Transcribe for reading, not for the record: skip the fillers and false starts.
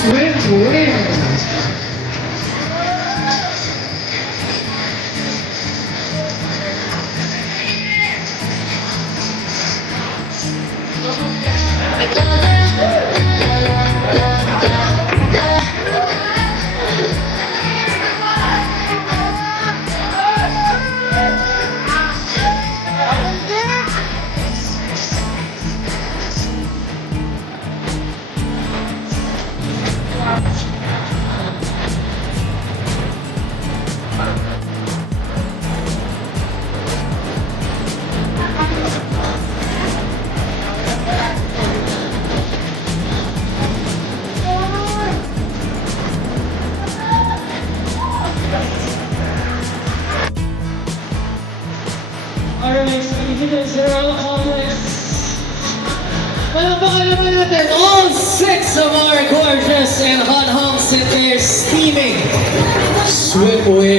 Swimwear. Alright, so if there are all comments, palakpakan naman natin all 6 of our gorgeous and hot hunks in their steaming swimwear.